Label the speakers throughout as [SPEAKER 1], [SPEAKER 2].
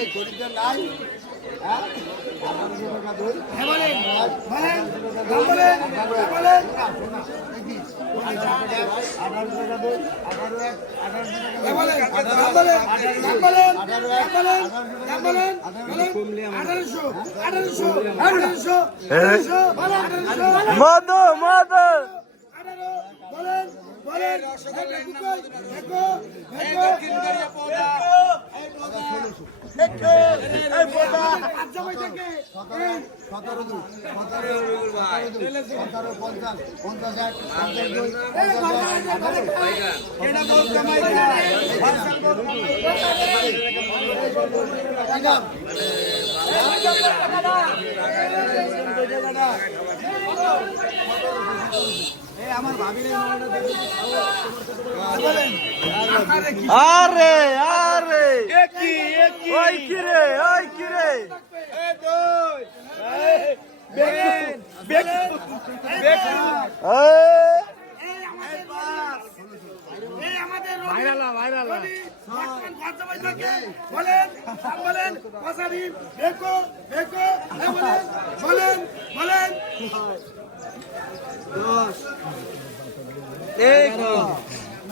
[SPEAKER 1] হ্যাঁ দই
[SPEAKER 2] হ্যাঁ বলেন বলেন
[SPEAKER 1] আমার
[SPEAKER 3] আরে আরে। ওই কিরে ওই
[SPEAKER 2] বলেন বলেন বলেন বলেন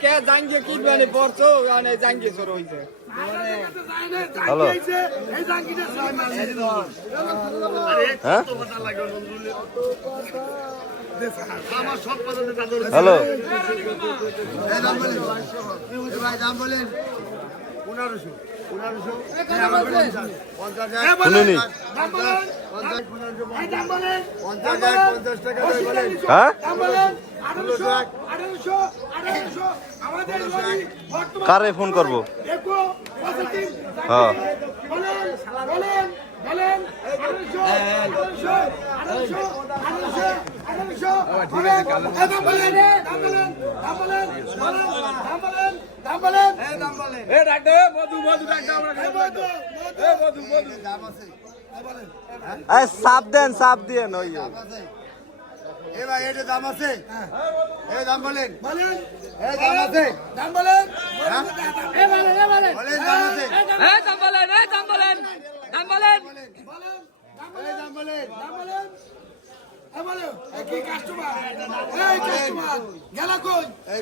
[SPEAKER 2] কি হ্যাঁ
[SPEAKER 4] জাঙ্গিয়ে কি মানে পড়ছো? মানে জাঙ্গিয়ে সর হইছে।
[SPEAKER 3] হ্যালো। হ্যাঁ? হ্যালো।
[SPEAKER 1] দাম বলেন এই ভাই দাম বলেন। পনেরোশো পঞ্চাশ টাকা
[SPEAKER 3] কারে ফোন করব? হ্যাঁ।
[SPEAKER 2] এই
[SPEAKER 3] সাপ দেন সাপ দিয়ে নই
[SPEAKER 1] এ ভাই এটা দাম আছে এই দাম বলেন
[SPEAKER 2] বলেন
[SPEAKER 1] এই দাম আছে
[SPEAKER 2] দাম বলেন
[SPEAKER 1] হ্যাঁ?
[SPEAKER 2] বলেন এই বলেন
[SPEAKER 1] বলেন দাম আছে
[SPEAKER 4] এ দাম বলেন এ দাম বলেন দাম বলেন
[SPEAKER 2] বলেন দাম
[SPEAKER 1] এই দাম বলেন
[SPEAKER 2] দাম বলেন এই বলেন কি কাস্টমার এই কাস্টমার গেলা কই
[SPEAKER 1] এই